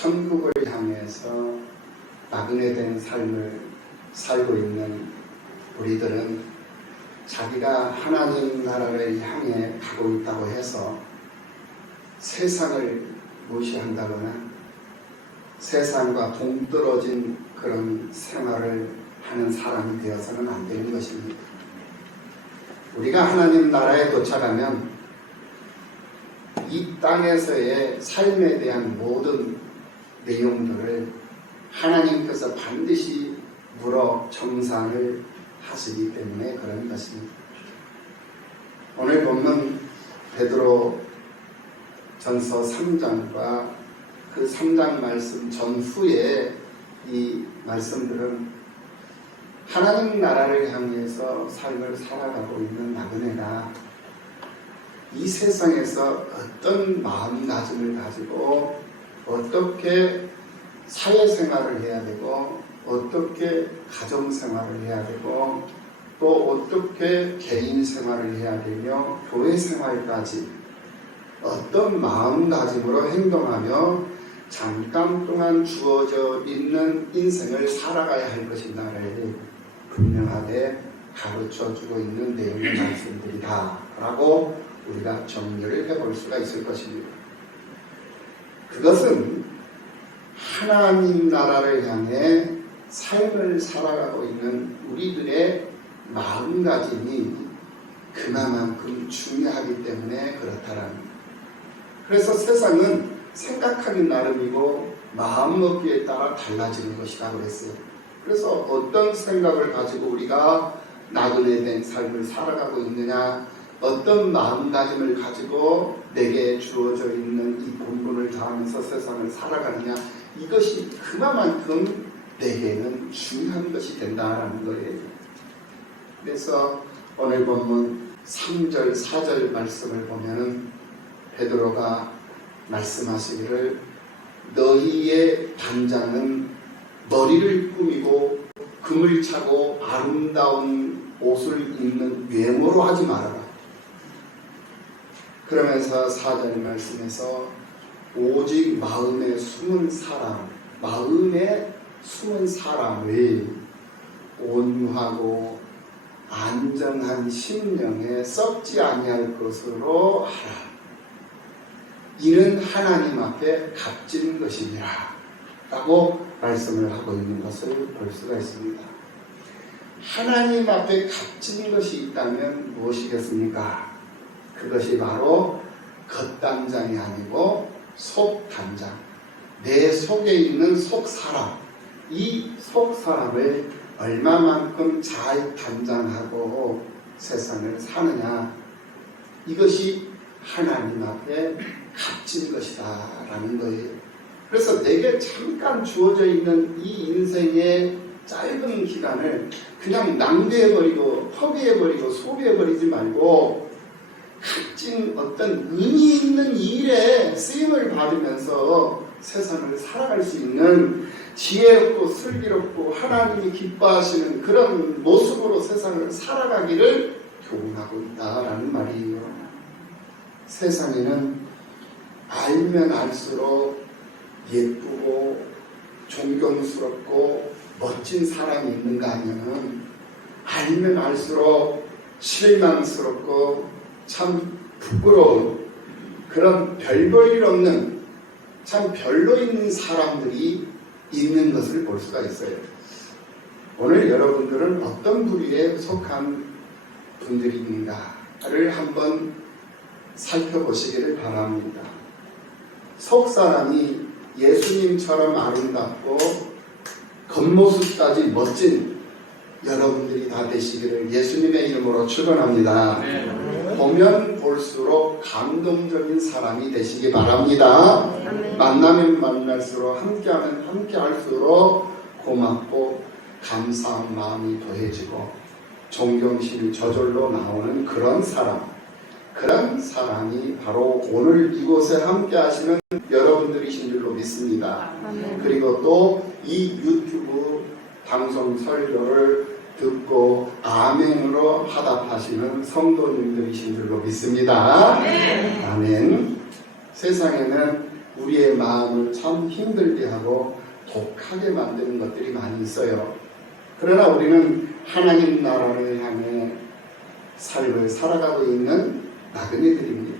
천국을 향해서 나그네 된 삶을 살고 있는 우리들은 자기가 하나님 나라를 향해 가고 있다고 해서 세상을 무시한다거나 세상과 동떨어진 그런 생활을 하는 사람이 되어서는 안 되는 것입니다. 우리가 하나님 나라에 도착하면 이 땅에서의 삶에 대한 모든 내용들을 하나님께서 반드시 물어 정산을 하시기 때문에 그런 것입니다. 오늘 본문 베드로 전서 3장과 그 3장 말씀 전후에 이 말씀들은 하나님 나라를 향해서 삶을 살아가고 있는 나그네가 이 세상에서 어떤 마음가짐을 가지고 어떻게 사회생활을 해야 되고 어떻게 가정생활을 해야 되고 또 어떻게 개인생활을 해야 되며 교회생활까지 어떤 마음가짐으로 행동하며 잠깐 동안 주어져 있는 인생을 살아가야 할 것인가를 분명하게 가르쳐주고 있는 내용의 말씀들이다 라고 우리가 정리를 해볼 수가 있을 것입니다. 그것은 하나님 나라를 향해 삶을 살아가고 있는 우리들의 마음가짐이 그만큼 중요하기 때문에 그렇다라는 거예요. 그래서 세상은 생각하기 나름이고 마음먹기에 따라 달라지는 것이라고 그랬어요. 그래서 어떤 생각을 가지고 우리가 나그네 된 삶을 살아가고 있느냐, 어떤 마음가짐을 가지고 내게 주어져 있는 이 본분을 다하면서 세상을 살아가느냐, 이것이 그만큼 내게는 중요한 것이 된다는 거예요. 그래서 오늘 본문 3절, 4절 말씀을 보면은 베드로가 말씀하시기를 너희의 단장은 머리를 꾸미고 금을 차고 아름다운 옷을 입는 외모로 하지 말아라. 그러면서 4절 말씀에서 오직 마음에 숨은 사람을 온유하고 안정한 심령에 썩지 아니할 것으로 하라. 이는 하나님 앞에 값진 것이니라 라고 말씀을 하고 있는 것을 볼 수가 있습니다. 하나님 앞에 값진 것이 있다면 무엇이겠습니까? 그것이 바로 겉단장이 아니고 속단장, 내 속에 있는 속사람, 이 속사람을 얼마만큼 잘 단장하고 세상을 사느냐, 이것이 하나님 앞에 값진 것이다 라는 거예요. 그래서 내게 잠깐 주어져 있는 이 인생의 짧은 기간을 그냥 낭비해버리고 허비해버리고 소비해버리지 말고 값진 어떤 의미 있는 일에 쓰임을 받으면서 세상을 살아갈 수 있는 지혜롭고 슬기롭고 하나님이 기뻐하시는 그런 모습으로 세상을 살아가기를 교훈하고 있다라는 말이에요. 세상에는 알면 알수록 예쁘고 존경스럽고 멋진 사람이 있는가 하면 알면 알수록 실망스럽고 참 부끄러운 그런 별 볼 일 없는 참 별로 있는 사람들이 있는 것을 볼 수가 있어요. 오늘 여러분들은 어떤 부류에 속한 분들이 있는가를 한번 살펴보시기를 바랍니다. 속사람이 예수님처럼 아름답고 겉모습까지 멋진 여러분들이 다 되시기를 예수님의 이름으로 축원합니다. 보면 볼수록 감동적인 사람이 되시기 바랍니다. 만나면 만날수록 함께하면 함께할수록 고맙고 감사한 마음이 더해지고 존경심이 저절로 나오는 그런 사람이 바로 오늘 이곳에 함께 하시는 여러분들이신 줄로 믿습니다. 그리고 또 이 유튜브 방송 설교를 듣고 아멘으로 화답하시는 성도님들이신 줄로 믿습니다. 아멘. 세상에는 우리의 마음을 참 힘들게 하고 독하게 만드는 것들이 많이 있어요. 그러나 우리는 하나님 나라를 향해 삶을 살아가고 있는 나그네들입니다.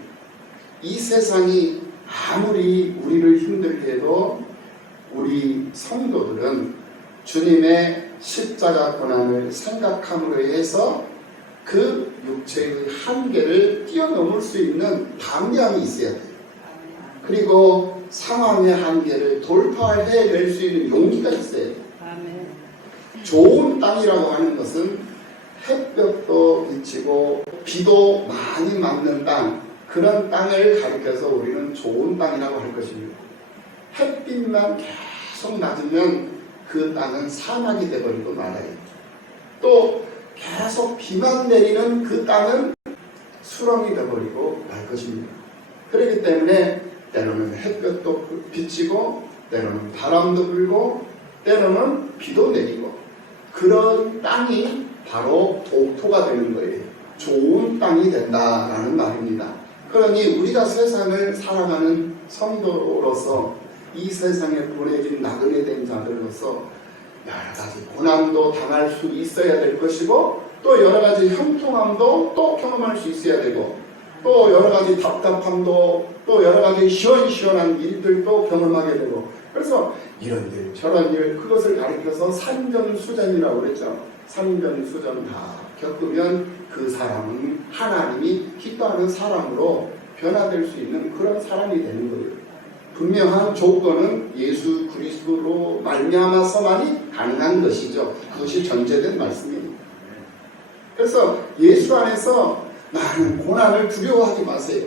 이 세상이 아무리 우리를 힘들게 해도 우리 성도들은 주님의 십자가 고난을 생각함으로 해서 그 육체의 한계를 뛰어넘을 수 있는 담량이 있어야 돼요. 그리고 상황의 한계를 돌파해낼 수 있는 용기가 있어야 돼요. 좋은 땅이라고 하는 것은 햇볕도 비치고 비도 많이 맞는 땅, 그런 땅을 가리켜서 우리는 좋은 땅이라고 할 것입니다. 햇빛만 계속 맞으면 그 땅은 사막이 되어버리고 말아요. 또 계속 비만 내리는 그 땅은 수렁이 되어버리고 말 것입니다. 그렇기 때문에 때로는 햇볕도 비치고 때로는 바람도 불고 때로는 비도 내리고 그런 땅이 바로 옥토가 되는 거예요. 좋은 땅이 된다라는 말입니다. 그러니 우리가 세상을 살아가는 성도로서 이 세상에 보내진 나그네 된 자들로서 여러 가지 고난도 당할 수 있어야 될 것이고 또 여러 가지 형통함도 또 경험할 수 있어야 되고 또 여러 가지 답답함도 또 여러 가지 시원시원한 일들도 경험하게 되고 그래서 이런 일 저런 일 그것을 가리켜서 산전수전이라고 그랬죠. 산전수전 다 겪으면 그 사람은 하나님이 기뻐하는 사람으로 변화될 수 있는 그런 사람이 되는 거예요. 분명한 조건은 예수 그리스도로 말미암아서만이 가능한 것이죠. 그것이 전제된 말씀입니다. 그래서 예수 안에서 많은 고난을 두려워하지 마세요.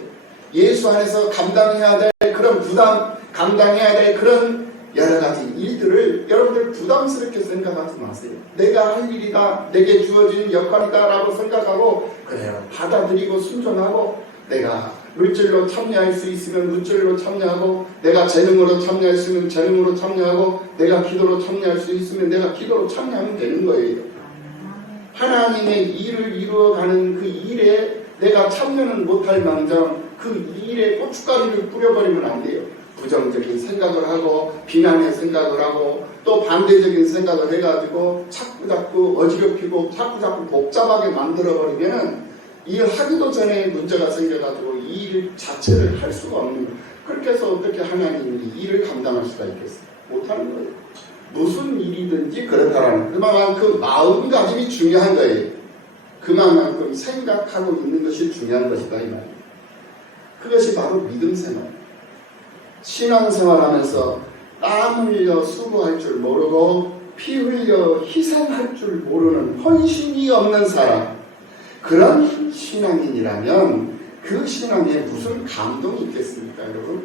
예수 안에서 감당해야 될 그런 부담, 감당해야 될 그런 여러 가지 일들을 여러분들 부담스럽게 생각하지 마세요. 내가 할 일이다, 내게 주어진 역할이다 라고 생각하고 그래요. 받아들이고 순종하고 내가 물질로 참여할 수 있으면 물질로 참여하고 내가 재능으로 참여할 수 있으면 재능으로 참여하고 내가 기도로 참여할 수 있으면 내가 기도로 참여하면 되는 거예요. 하나님의 일을 이루어가는 그 일에 내가 참여는 못할 망정 그 일에 고춧가루를 뿌려버리면 안 돼요. 부정적인 생각을 하고 비난의 생각을 하고 또 반대적인 생각을 해가지고 자꾸 어지럽히고 자꾸 복잡하게 만들어버리면 일하기도 전에 문제가 생겨가지고 이 일 자체를 할 수가 없는 거예요. 그렇게 해서 어떻게 하나님이 일을 감당할 수가 있겠어요? 못하는 거예요. 무슨 일이든지 그렇다라는 그만큼 마음가짐이 중요한 거예요. 그만큼 생각하고 있는 것이 중요한 것이다 이 말이에요. 그것이 바로 믿음 생활. 신앙생활하면서 땀 흘려 수고할 줄 모르고 피 흘려 희생할 줄 모르는 헌신이 없는 사람, 그런 신앙인이라면 그 신앙에 무슨 감동이 있겠습니까 여러분?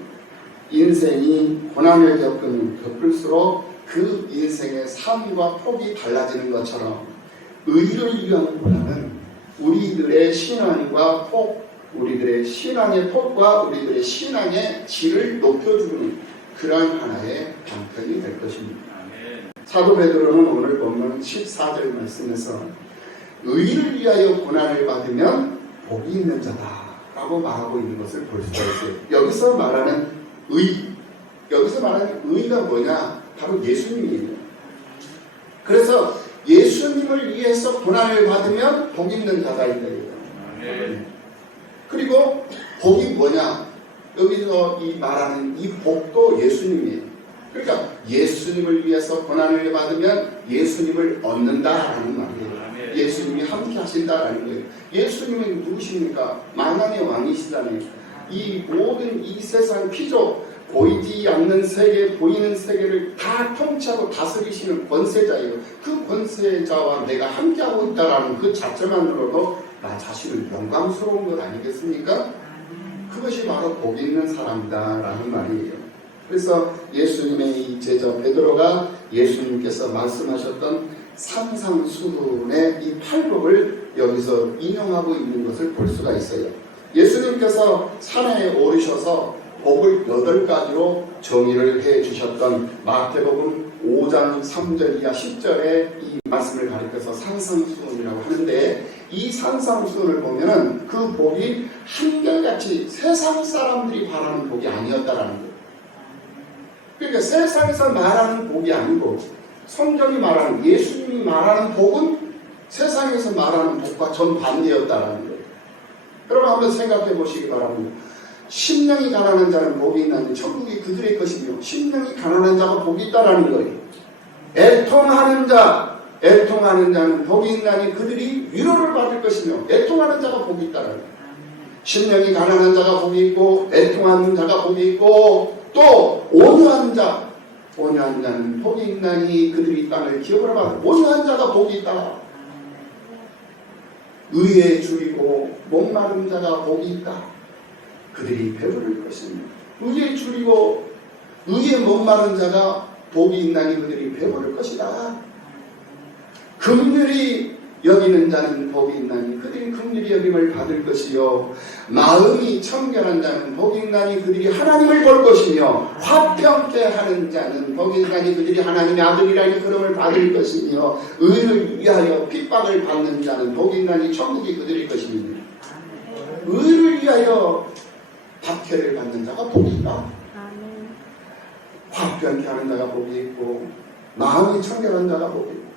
인생이 고난을 겪을수록 그 인생의 삶과 폭이 달라지는 것처럼 의를 위한 고난은 우리들의 신앙과 폭, 우리들의 신앙의 폭과 우리들의 신앙의 질을 높여주는 그런 하나의 방편이 될 것입니다. 사도 베드로는 오늘 본문 14절 말씀에서 의를 위하여 고난을 받으면 복이 있는 자다라고 말하고 있는 것을 볼 수가 있어요. 여기서 말하는 의가 뭐냐? 바로 예수님이에요. 그래서 예수님을 위해서 고난을 받으면 복 있는 자다 이거예요. 그리고 복이 뭐냐? 여기서 이 말하는 이 복도 예수님이에요. 그러니까 예수님을 위해서 고난을 받으면 예수님을 얻는다라는 말이에요. 예수님이 함께 하신다라는 거예요. 예수님은 누구십니까? 만왕의 왕이시잖아요. 이 모든 이 세상 피조 보이지 않는 세계, 보이는 세계를 다 통치하고 다스리시는 권세자예요. 그 권세자와 내가 함께하고 있다라는 그 자체만으로도 나 자신은 영광스러운 것 아니겠습니까? 그것이 바로 복 있는 사람이다라는 말이에요. 그래서 예수님의 이 제자 베드로가 예수님께서 말씀하셨던 산상수훈의 이 팔복을 여기서 인용하고 있는 것을 볼 수가 있어요. 예수님께서 산에 오르셔서 복을 8가지로 정의를 해 주셨던 마태복음 5장 3절 이하 10절의 이 말씀을 가리켜서 산상수훈이라고 하는데 이 산상수훈을 보면은 그 복이 한결같이 세상 사람들이 바라는 복이 아니었다라는 거예요. 그러니까 세상에서 말하는 복이 아니고 성경이 말하는, 예수님이 말하는 복은 세상에서 말하는 복과 정반대였다라는 거예요. 여러분 한번 생각해 보시기 바랍니다. 심령이 가난한 자는 복이 있나니 천국이 그들의 것이며, 심령이 가난한 자가 복이 있다라는 거예요. 애통하는 자는 복이 있나니 그들이 위로를 받을 것이며, 애통하는 자가 복이 있다라는 거예요. 심령이 가난한 자가 복이 있고, 애통하는 자가 복이 있고, 또 온유한 자는 복이 있나니 그들이 땅을 기업으로 받을. 온유한 자가 복이 있다. 의에 줄이고 목마른 자가 복이 있다. 그들이 배부를 것입니다. 의에 줄이고 의에 목마른 자가 복이 있나니 그들이 배부를 것이다. 긍휼히 여기는 자는 복이 있나니 그들이 긍휼히 여김을 받을 것이요, 마음이 청결한 자는 복이 있나니 그들이 하나님을 볼 것이며, 화평케 하는 자는 복이 있나니 그들이 하나님의 아들이라는 그름을 받을 것이며, 의를 위하여 핍박을 받는 자는 복이 있나니 천국이 그들의 것입니다. 의를 위하여 박해를 받는 자가 복이 있다. 화평케 하는 자가 복이 있고, 마음이 청결한 자가 복이 있고.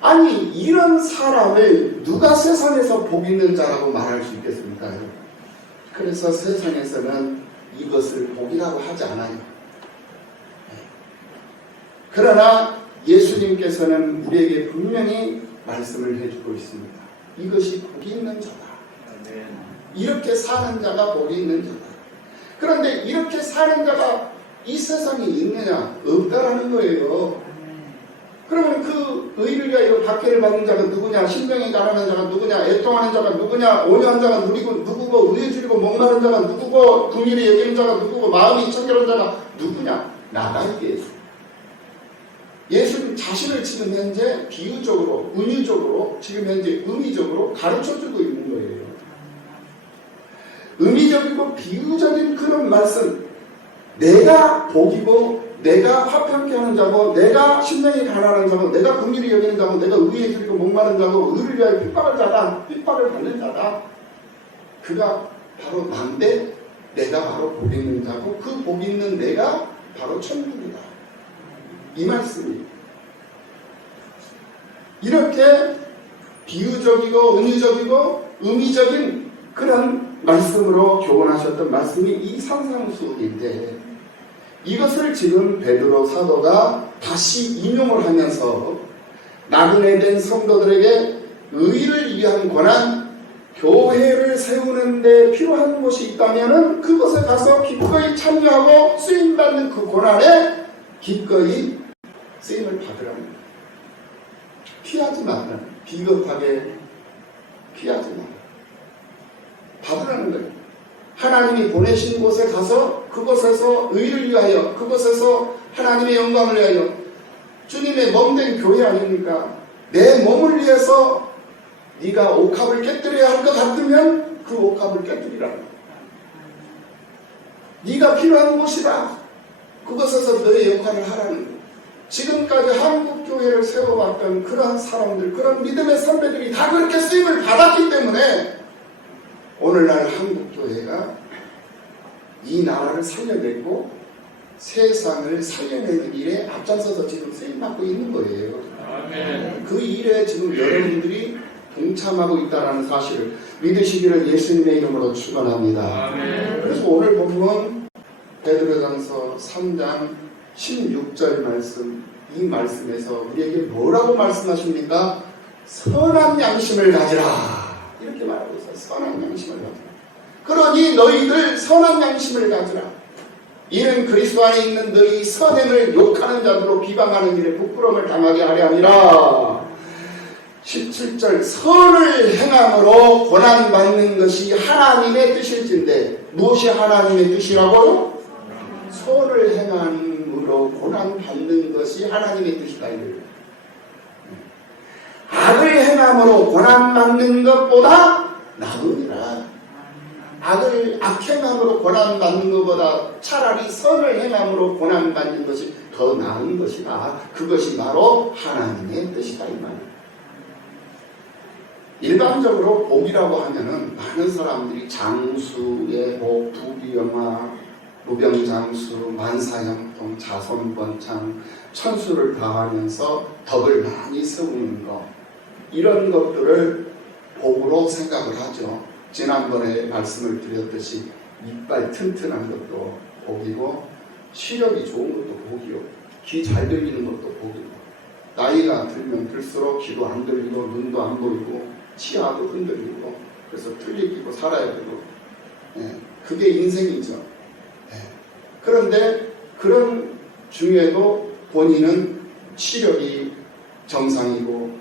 아니, 이런 사람을 누가 세상에서 복 있는 자라고 말할 수 있겠습니까? 그래서 세상에서는 이것을 복이라고 하지 않아요. 그러나 예수님께서는 우리에게 분명히 말씀을 해주고 있습니다. 이것이 복이 있는 자다. 이렇게 사는 자가 복이 있는 자다. 그런데 이렇게 사는 자가 이 세상에 있느냐? 없다라는 거예요. 그러면 그 의를 위하여 박해를 받는 자가 누구냐? 심령이 가난한 자가 누구냐? 애통하는 자가 누구냐? 온유한 자가 누구고, 의에 줄이고 목마른 자가 누구고, 긍휼히 여기는 자가 누구고, 마음이 청결한 자가 누구냐? 나다, 이게. 예수님 자신을 지금 현재 비유적으로, 은유적으로, 지금 현재 의미적으로 가르쳐주고 있는 거예요. 의미적이고 비유적인 그런 말씀, 내가 복이고, 내가 화평케 하는 자고, 내가 심령이 가난한 자고, 내가 긍휼히 여기는 자고, 내가 의에 줄이고 목마른 자고, 의를 위하여 핍박을 받는 자다. 그가 바로 난데, 내가 바로 복 있는 자고, 그 복 있는 내가 바로 천국이다. 이 말씀이에요. 이렇게 비유적이고 은유적이고 의미적인 그런 말씀으로 교훈하셨던 말씀이 이 산상수훈인데, 이것을 지금 베드로 사도가 다시 인용을 하면서 나그네 된 성도들에게 의를 위한 권한, 교회를 세우는 데 필요한 곳이 있다면 그곳에 가서 기꺼이 참여하고 쓰임받는 그 권한에 기꺼이 쓰임을 받으라는 거예요. 피하지 말라는, 비겁하게 피하지 말라. 받으라는 거예요. 하나님이 보내신 곳에 가서 그곳에서 의를 위하여, 그곳에서 하나님의 영광을 위하여, 주님의 몸된 교회 아닙니까? 내 몸을 위해서 네가 옥합을 깨뜨려야 할 것 같으면 그 옥합을 깨뜨리라. 네가 필요한 곳이다. 그곳에서 너의 역할을 하라는 거예요. 지금까지 한국교회를 세워왔던 그러한 사람들, 그런 믿음의 선배들이 다 그렇게 쓰임을 받았기 때문에 오늘날 한국교회가 이 나라를 살려내고 세상을 살려내는 일에 앞장서서 지금 쓰임받고 있는 거예요. 아멘. 그 일에 지금 여러분들이 동참하고 있다는 사실을 믿으시기를 예수님의 이름으로 축원합니다. 아멘. 그래서 오늘 본문 베드로전서 3장 16절 말씀, 이 말씀에서 우리에게 뭐라고 말씀하십니까? 선한 양심을 가지라. 이렇게 말하고 있어요. 선한 양심을 가지라. 그러니 너희들 선한 양심을 가지라. 이는 그리스도 안에 있는 너희 선행을 욕하는 자들로 비방하는 일에 부끄러움을 당하게 하려 함이라. 17절, 선을 행함으로 고난받는 것이 하나님의 뜻일진데, 무엇이 하나님의 뜻이라고요? 선을 행함으로 고난받는 것이 하나님의 뜻이다. 악을 행함으로 고난받는 것보다 나으니라. 악행함으로 고난받는 것보다 차라리 선을 행함으로 고난받는 것이 더 나은 것이다. 그것이 바로 하나님의 뜻이다, 이 말이에요. 일반적으로 복이라고 하면은 많은 사람들이 장수의 복, 부귀영화, 무병장수, 만사형통, 자손번창, 천수를 다하면서 덕을 많이 세우는 것, 이런 것들을 복으로 생각을 하죠. 지난번에 말씀을 드렸듯이 이빨 튼튼한 것도 복이고, 시력이 좋은 것도 복이요, 귀 잘 들리는 것도 복이고, 나이가 들면 들수록 귀도 안 들리고 눈도 안 보이고 치아도 흔들리고, 그래서 틀리기고 살아야 되고, 그게 인생이죠. 그런데 그런 중에도 본인은 시력이 정상이고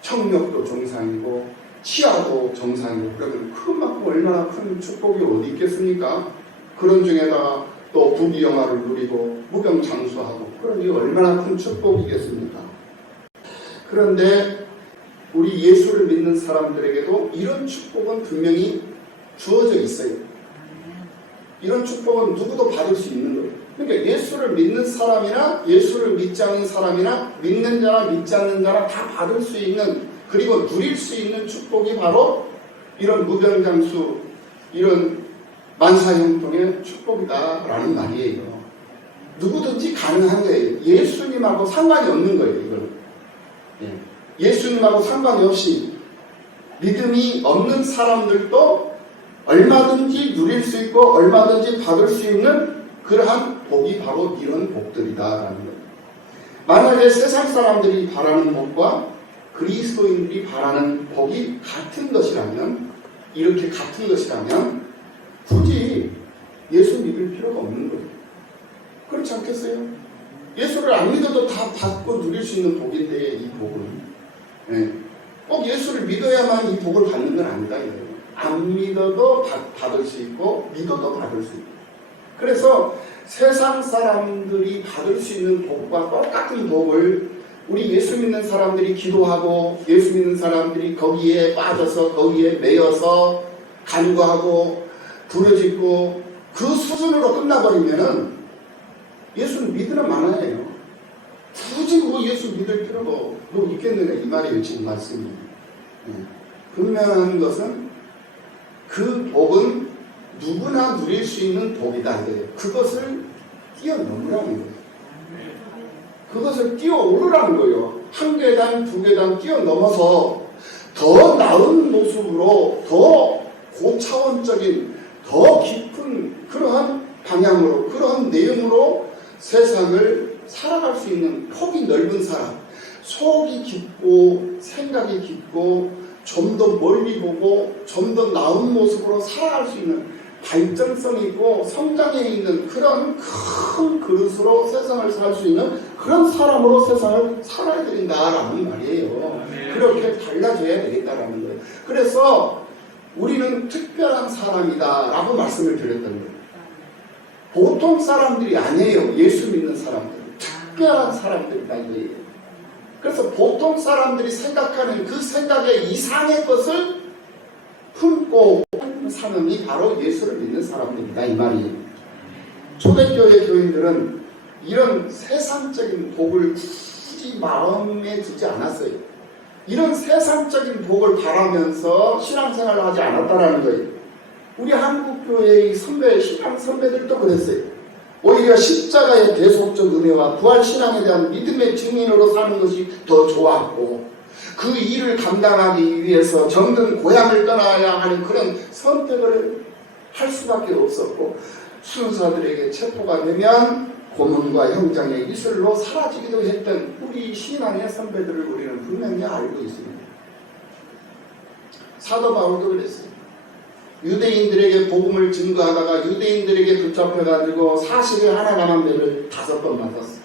청력도 정상이고 치아도 정상이고, 그러면 그만큼 얼마나 큰 축복이 어디 있겠습니까? 그런 중에다가 또 부귀영화를 누리고 무병장수하고, 그러니 얼마나 큰 축복이겠습니까? 그런데 우리 예수를 믿는 사람들에게도 이런 축복은 분명히 주어져 있어요. 이런 축복은 누구도 받을 수 있는 거예요. 그러니까 예수를 믿는 사람이나 예수를 믿지 않는 사람이나 믿는 자나 믿지 않는 자나 다 받을 수 있는, 그리고 누릴 수 있는 축복이 바로 이런 무병장수, 이런 만사형통의 축복이다라는 말이에요. 누구든지 가능한 거예요. 예수님하고 상관이 없는 거예요, 이거는. 예수님하고 상관이 없이 믿음이 없는 사람들도 얼마든지 누릴 수 있고 얼마든지 받을 수 있는 그러한 복이 바로 이런 복들이다라는 거예요. 만약에 세상 사람들이 바라는 복과 그리스도인들이 바라는 복이 같은 것이라면, 이렇게 같은 것이라면 굳이 예수 믿을 필요가 없는 거예요. 그렇지 않겠어요? 예수를 안 믿어도 다 받고 누릴 수 있는 복인데, 이 복은 꼭 예수를 믿어야만 이 복을 받는 건 아니다. 안 믿어도 받을 수 있고 믿어도 받을 수 있고, 그래서 세상 사람들이 받을 수 있는 복과 똑같은 복을 우리 예수 믿는 사람들이 기도하고 예수 믿는 사람들이 거기에 빠져서 거기에 매여서 간구하고 부르짖고 그 수준으로 끝나버리면은 예수는 믿으나 마나예요. 굳이 뭐 예수 믿을 필요가 뭐 있겠느냐, 이 말이에요. 지금 말씀이. 분명한 것은 그 복은 누구나 누릴 수 있는 복이다 이거예요. 그것을 뛰어넘으라는 거예요. 그것을 뛰어오르라는 거예요. 한 계단 두 계단 뛰어넘어서 더 나은 모습으로, 더 고차원적인, 더 깊은 그러한 방향으로, 그러한 내용으로 세상을 살아갈 수 있는 폭이 넓은 사람, 속이 깊고 생각이 깊고 좀 더 멀리 보고 좀 더 나은 모습으로 살아갈 수 있는, 발전성이 있고 성장해 있는 그런 큰 그릇으로 세상을 살 수 있는 그런 사람으로 세상을 살아야 된다라는 말이에요. 그렇게 달라져야 되겠다라는 거예요. 그래서 우리는 특별한 사람이다라고 말씀을 드렸던 거예요. 보통 사람들이 아니에요. 예수 믿는 사람들. 특별한 사람들이다 이거예요. 그래서 보통 사람들이 생각하는 그 생각의 이상의 것을 품고 사람이 바로 예수를 믿는 사람들이다 이 말이에요. 초대교회 교인들은 이런 세상적인 복을 굳이 마음에 두지 않았어요. 이런 세상적인 복을 바라면서 신앙생활을 하지 않았다라는 거예요. 우리 한국교회의 신앙 선배들도 그랬어요. 오히려 십자가의 대속적 은혜와 부활신앙에 대한 믿음의 증인으로 사는 것이 더 좋았고, 그 일을 감당하기 위해서 정든 고향을 떠나야 하는 그런 선택을 할 수밖에 없었고, 순사들에게 체포가 되면 고문과 형장의 이슬로 사라지기도 했던 우리 신앙의 선배들을 우리는 분명히 알고 있습니다. 사도 바울도 그랬어요. 유대인들에게 복음을 증거하다가 유대인들에게 붙잡혀가지고 40에 하나 감한 배를 5번 맞았어.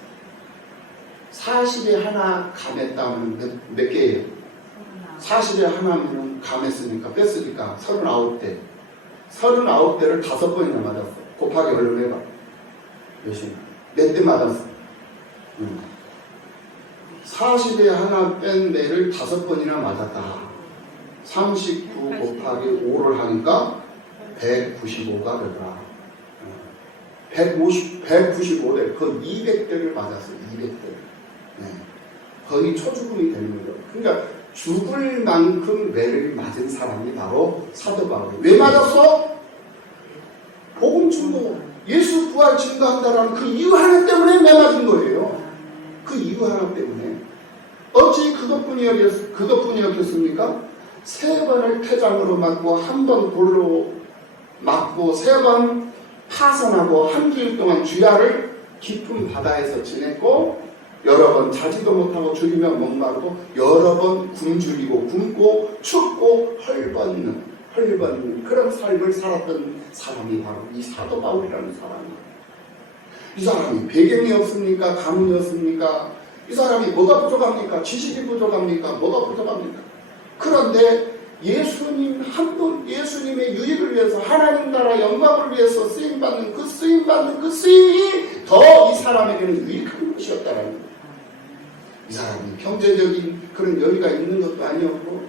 40에 하나 감했다면 몇 개예요? 40에 하나면 감했으니까 뺐으니까 39대. 39대를 5번이나 맞았어. 곱하기 얼른 해봐. 몇이나? 몇 대 맞았어? 40에 하나 뺀 배를 5번이나 맞았다. 39 곱하기 5를 하니까 195가 되더라. 195대, 그 200대를 맞았어요. 200대. 거의 초죽음이 되는 거죠. 그러니까 죽을 만큼 매를 맞은 사람이 바로 사도 바울이에요. 왜 맞았어? 복음 충고. 예수 부활 부활 증거한다라는 그 이유 하나 때문에 매맞은 거예요. 그 이유 하나 때문에. 어찌 그것뿐이었겠습니까? 3번을 태장으로 맞고 1번 돌로 맞고 3번 파선하고 한 주일 동안 주야를 깊은 바다에서 지냈고 여러 번 자지도 못하고 죽이며 목마르고 여러 번 굶주리고 굶고 춥고 헐벗는 그런 삶을 살았던 사람이 바로 이 사도 바울이라는 사람이에요. 이 사람이 배경이 없습니까? 가문이 없습니까? 이 사람이 뭐가 부족합니까? 지식이 부족합니까? 뭐가 부족합니까? 그런데 예수님 한 분, 예수님의 유익을 위해서 하나님 나라 영광을 위해서 쓰임받는 그 쓰임이 더 이 사람에게는 유익한 것이었다라는 거예요. 이 사람이 경제적인 그런 여유가 있는 것도 아니었고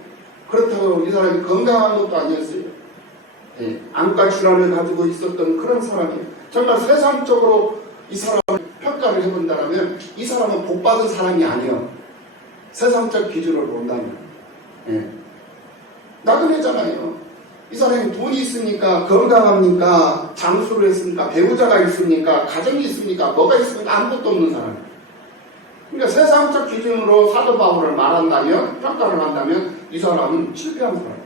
그렇다고 이 사람이 건강한 것도 아니었어요. 네, 안과 질환을 가지고 있었던 그런 사람이에요. 정말 세상적으로 이 사람을 평가를 해본다면 이 사람은 복받은 사람이 아니에요. 세상적 기준으로 본다면. 네. 나그네잖아요. 이 사람이 돈이 있으니까 건강합니까? 장수를 했습니까? 배우자가 있습니까? 가정이 있습니까? 뭐가 있습니까? 아무것도 없는 사람. 그러니까 세상적 기준으로 사도 바울을 말한다면, 평가를 한다면 이 사람은 실패한 사람이에요.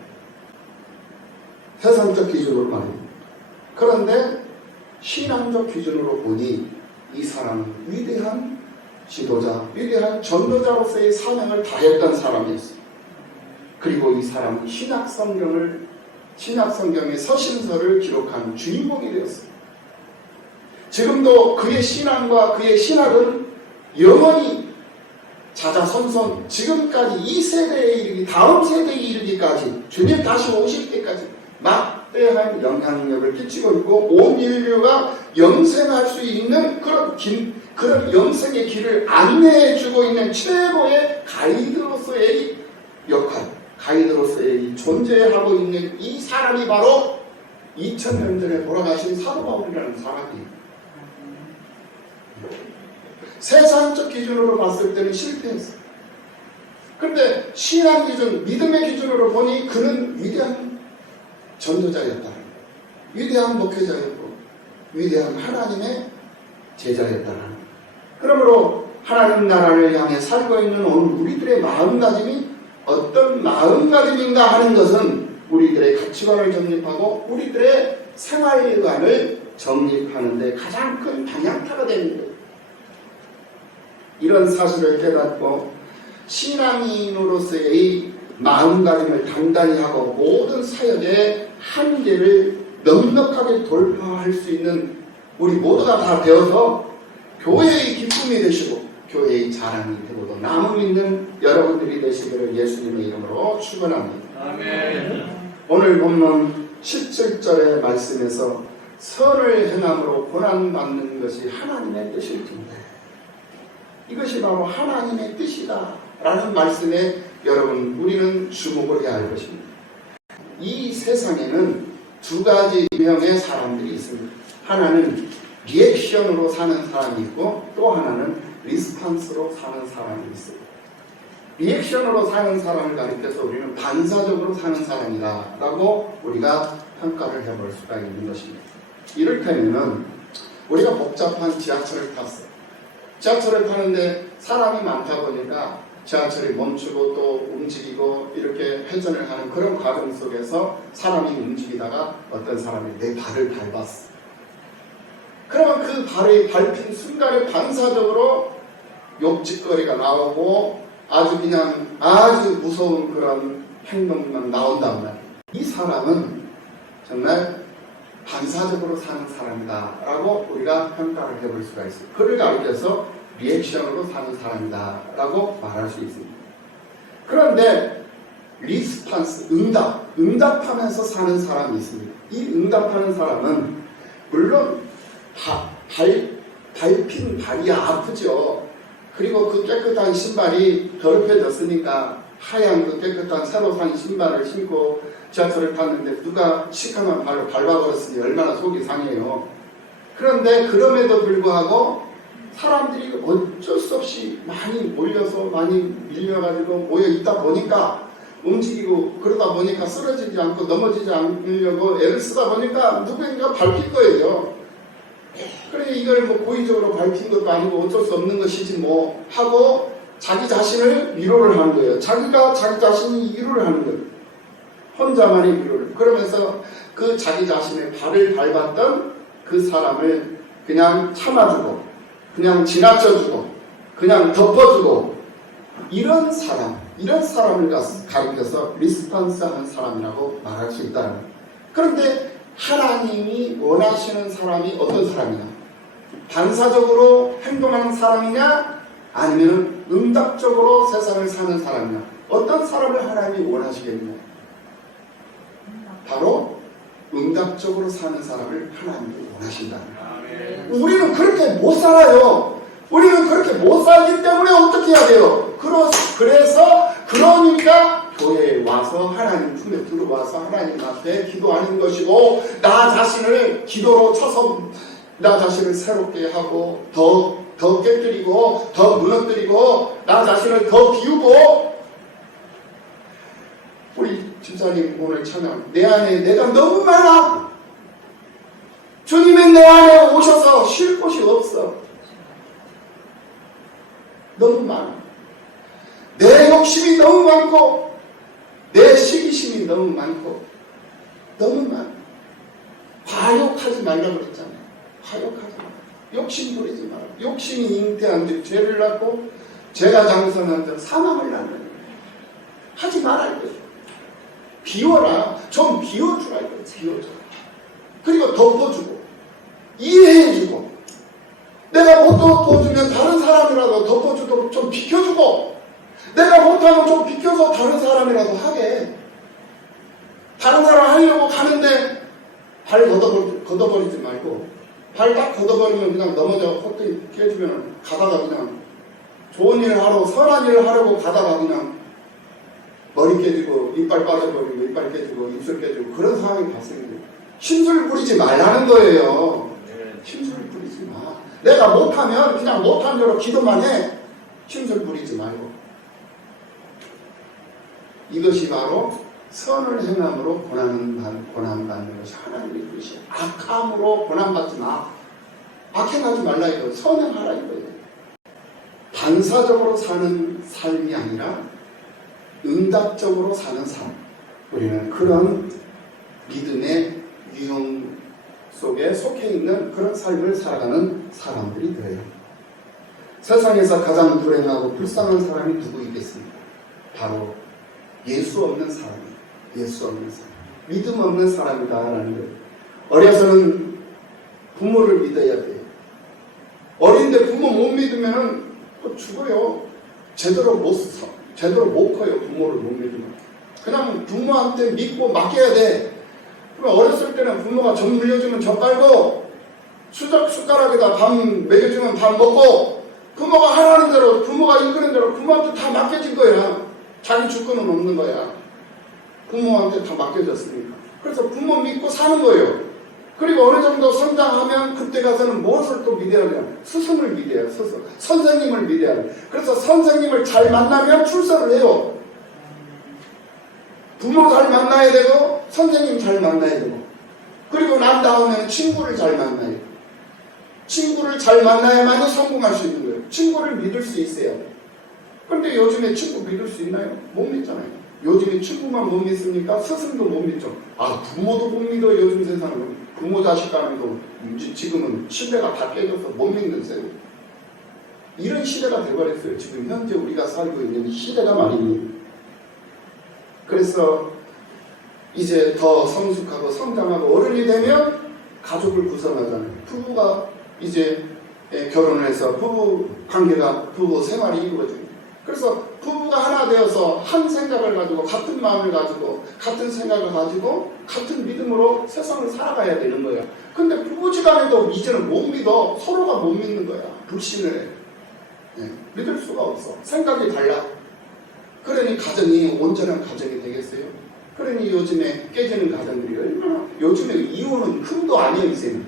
세상적 기준으로 말합니다. 그런데 신앙적 기준으로 보니 이 사람은 위대한 지도자, 위대한 전도자로서의 사명을 다했던 사람이었어요. 그리고 이 사람은 신약성경의 서신서를 기록한 주인공이 되었어요. 지금도 그의 신앙과 그의 신학은 영원히 자자손손 지금까지 이 세대에 이르기 다음 세대에 이르기까지 주님 다시 오실 때까지 막대한 영향력을 끼치고 있고 온 인류가 영생할 수 있는 그런 영생의 길을 안내해주고 있는 최고의 가이드로서의 역할, 가이드로서의 존재하고 있는 이 사람이 바로 2000년 전에 돌아가신 사도 바울이라는 사람이에요. 세상적 기준으로 봤을 때는 실패했어요. 그런데 신앙 기준, 믿음의 기준으로 보니 그는 위대한 전도자였다. 위대한 목회자였고 위대한 하나님의 제자였다. 그러므로 하나님 나라를 향해 살고 있는 오늘 우리들의 마음가짐이 어떤 마음가짐인가 하는 것은 우리들의 가치관을 정립하고 우리들의 생활관을 정립하는 데 가장 큰 방향타가 되는 거예요. 이런 사실을 깨닫고 신앙인으로서의 마음가짐을 단단히 하고 모든 사역의 한계를 넉넉하게 돌파할 수 있는 우리 모두가 다 되어서 교회의 기쁨이 되시고 교회의 자랑이 되고도 남음 있는 여러분들이 되시기를 예수님의 이름으로 축원합니다. 아멘. 오늘 본문 17절의 말씀에서 선을 행함으로 고난받는 것이 하나님의 뜻일진데 이것이 바로 하나님의 뜻이다 라는 말씀에 여러분 우리는 주목을 해야 할 것입니다. 이 세상에는 두 가지 유형의 사람들이 있습니다. 하나는 리액션으로 사는 사람이 있고 또 하나는 리스판스로 사는 사람이 있어요. 리액션으로 사는 사람을 가리켜서 우리는 반사적으로 사는 사람이다 라고 우리가 평가를 해볼 수가 있는 것입니다. 이를테면 우리가 복잡한 지하철을 탔어요. 지하철을 타는데 사람이 많다 보니까 지하철이 멈추고 또 움직이고 이렇게 회전을 하는 그런 과정 속에서 사람이 움직이다가 어떤 사람이 내 발을 밟았어. 그러면 그 발을 밟힌 순간에 반사적으로 욕짓거리가 나오고 아주 무서운 그런 행동만 나온단 말이에요. 이 사람은 정말 반사적으로 사는 사람이다 라고 우리가 평가를 해볼 수가 있어요. 그를 가리켜서 리액션으로 사는 사람이다 라고 말할 수 있습니다. 그런데 리스판스, 응답하면서 사는 사람이 있습니다. 이 응답하는 사람은 물론 밟힌 발이 아프죠. 그리고 그 깨끗한 신발이 더럽혀졌으니까 하얀 그 깨끗한 새로 산 신발을 신고 지하철을 탔는데 누가 시커먼 발로 밟아버렸으니 얼마나 속이 상해요. 그런데 그럼에도 불구하고 사람들이 어쩔 수 없이 많이 몰려서 많이 밀려가지고 모여 있다 보니까 움직이고 그러다 보니까 쓰러지지 않고 넘어지지 않으려고 애를 쓰다 보니까 누구인가 밟힐 거예요. 그래 이걸 뭐 고의적으로 밝힌 것도 아니고 어쩔 수 없는 것이지 뭐 하고 자기 자신을 위로를 하는 거예요. 자기가 자기 자신이 위로를 하는 거예요. 혼자만의 위로를. 그러면서 그 자기 자신의 발을 밟았던 그 사람을 그냥 참아주고 그냥 지나쳐주고 그냥 덮어주고 이런 사람을 가리켜서 리스폰스하는 사람이라고 말할 수 있다는 거예요. 그런데 하나님이 원하시는 사람이 어떤 사람이냐? 반사적으로 행동하는 사람이냐? 아니면 응답적으로 세상을 사는 사람이냐? 어떤 사람을 하나님이 원하시겠느냐? 바로 응답적으로 사는 사람을 하나님이 원하신다. 우리는 그렇게 못 살아요. 우리는 그렇게 못 살기 때문에 어떻게 해야 돼요? 그러니까 교회에 와서 하나님 품에 들어와서 하나님 앞에 기도하는 것이고 나 자신을 기도로 쳐서 나 자신을 새롭게 하고 더 깨뜨리고 더 무너뜨리고 나 자신을 더 비우고 우리 집사님 오늘 찬양 내 안에 내가 너무 많아 주님은 내 안에 오셔서 쉴 곳이 없어 너무 많아 내 욕심이 너무 많고 내 시기심이 너무 많고 너무 많아 과욕하지 말라고 그랬잖아요. 과욕하지 마라. 욕심 부리지 마라. 욕심이 잉태한 즉 죄를 낳고 죄가 장성한 즉 사망을 낳는 하지 말아 이거죠. 비워라. 좀 비워주라 이거죠. 비워줘. 그리고 덮어주고 이해해주고 내가 못 덮어주면 다른 사람이라도 덮어주도록 좀 비켜주고 내가 못하면 좀 비켜서 다른 사람이라도 하게 다른 사람 하려고 가는데 발 걷어버리지 말고 발 딱 걷어버리면 그냥 넘어져 헛되이 깨지면 가다가 그냥 좋은 일을 하러 선한 일을 하려고 가다가 그냥 머리 깨지고 이빨 빠져버리고 이빨 깨지고 입술 깨지고 그런 상황이 발생돼요. 힘줄 부리지 말라는 거예요. 힘줄 부리지 마. 내가 못하면 그냥 못한 대로 기도만 해. 힘줄 부리지 말고. 이것이 바로 선을 행함으로 고난받는 것이 하나님의 뜻이야. 악함으로 고난받지 마. 악행하지 말라 이거. 선행하라 이거예요. 반사적으로 사는 삶이 아니라 응답적으로 사는 삶. 우리는 그런 믿음의 유형 속에 속해 있는 그런 삶을 살아가는 사람들이 되어요. 세상에서 가장 불행하고 불쌍한 사람이 누구이겠습니까? 바로 예수 없는 사람이에요. 예수 없는 사람. 믿음 없는 사람이다라는 거예요. 어려서는 부모를 믿어야 돼요. 어린데 부모 못 믿으면 죽어요. 제대로 못 커요. 부모를 못 믿으면. 그냥 부모한테 믿고 맡겨야 돼. 그럼 어렸을 때는 부모가 젖 물려주면 젖 빨고 숟가락에다 밥 먹여주면 밥 먹고 부모가 하라는 대로 부모가 이끄는 대로 부모한테 다 맡겨진 거야. 자기 주권은 없는 거야. 부모한테 다 맡겨졌으니까. 그래서 부모 믿고 사는 거예요. 그리고 어느 정도 성장하면 그때 가서는 무엇을 또 믿어야 돼요? 스승을 믿어야 돼요. 스승. 선생님을 믿어야 돼요. 그래서 선생님을 잘 만나면 출세를 해요. 부모 잘 만나야 되고 선생님 잘 만나야 되고 그리고 난 다음에는 친구를 잘 만나야 돼요. 친구를 잘 만나야만이 성공할 수 있는 거예요. 친구를 믿을 수 있어요. 그런데 요즘에 친구 믿을 수 있나요? 못 믿잖아요. 요즘에 친구만 못 믿습니까? 스승도 못 믿죠. 부모도 못 믿어요. 요즘 세상은. 부모 자식 간에도 지금은 신뢰가 다 깨져서 못 믿는 세대. 이런 시대가 되어버렸어요. 지금 현재 우리가 살고 있는 시대가 말입니다. 그래서 이제 더 성숙하고 성장하고 어른이 되면 가족을 구성하잖아요. 부부가 이제 결혼을 해서 부부 관계가 부부 생활이 이루어집니다. 그래서 부부가 하나 되어서 한 생각을 가지고 같은 마음을 가지고 같은 생각을 가지고 같은 믿음으로 세상을 살아가야 되는 거예요. 근데 부부지간에도 이제는 못 믿어. 서로가 못 믿는 거야. 불신을 해. 믿을 수가 없어. 생각이 달라. 그러니 가정이 온전한 가정이 되겠어요? 그러니 요즘에 깨지는 가정들이 얼마나 요즘에 이혼은 흠도 아니에요. 이제는.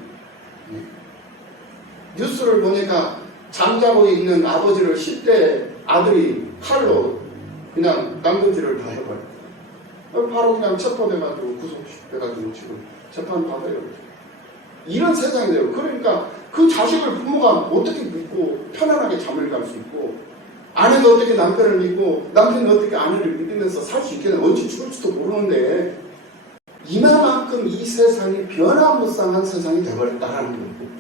뉴스를 보니까 잠자고 있는 아버지를 10대 아들이 칼로 그냥 남금질을 다 해버려요. 바로 그냥 체포돼가지고 구속돼가지고 지금 재판 받아요. 이런 세상이 돼요. 그러니까 그 자식을 부모가 어떻게 믿고 편안하게 잠을 갈 수 있고, 아내가 어떻게 남편을 믿고 남편이 어떻게 아내를 믿으면서 살 수 있겠냐. 언제 죽을지도 모르는데 이만큼 이 세상이 변화무쌍한 세상이 되어버렸다는 거예요.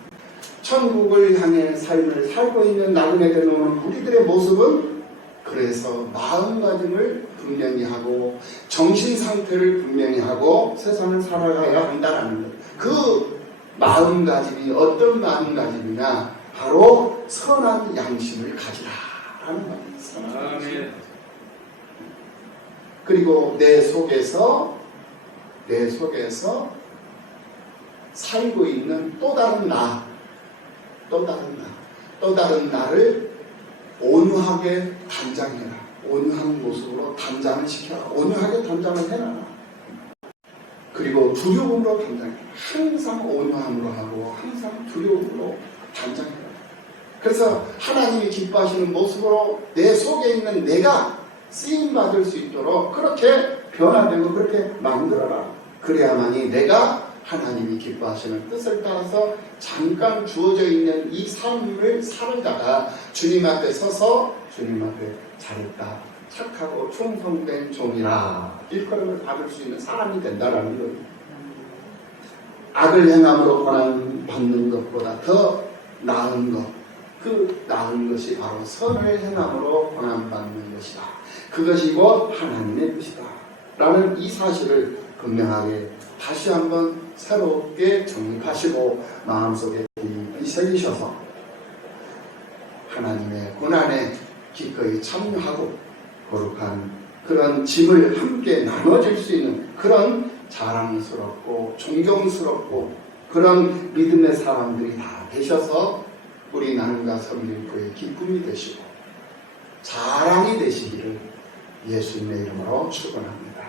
천국을 향해 삶을 살고 있는 나그네 되는 우리들의 모습은 그래서 마음가짐을 분명히 하고 정신상태를 분명히 하고 세상을 살아가야 한다는 거예요. 그 마음가짐이 어떤 마음가짐이냐, 바로 선한 양심을 가지라라는 말입니다. 그리고 내 속에서 살고 있는 또 다른 나를 온유하게 단장해라. 온유한 모습으로 단장을 시켜라. 온유하게 단장을 해라. 그리고 두려움으로 단장해라. 항상 온유함으로 하고 항상 두려움으로 단장해라. 그래서 하나님이 기뻐하시는 모습으로 내 속에 있는 내가 쓰임받을 수 있도록 그렇게 변화되고 그렇게 만들어라. 그래야만이 내가 하나님이 기뻐하시는 뜻을 따라서 잠깐 주어져 있는 이 삶을 살다가 주님 앞에 서서 주님 앞에 잘했다, 착하고 충성된 종이라 일컬음을 받을 수 있는 사람이 된다라는 거예요. 악을 행함으로 고난 받는 것보다 더 나은 것, 그 나은 것이 바로 선을 행함으로 고난 받는 것이다. 그것이 곧 하나님의 뜻이다 라는 이 사실을 분명하게 다시 한번 새롭게 정립하시고 마음속에 깊이 새기셔서 하나님의 고난에 기꺼이 참여하고 거룩한 그런 짐을 함께 나눠질 수 있는 그런 자랑스럽고 존경스럽고 그런 믿음의 사람들이 다 되셔서 우리 나눔과 섬김교회의 기쁨이 되시고 자랑이 되시기를 예수님의 이름으로 축원합니다.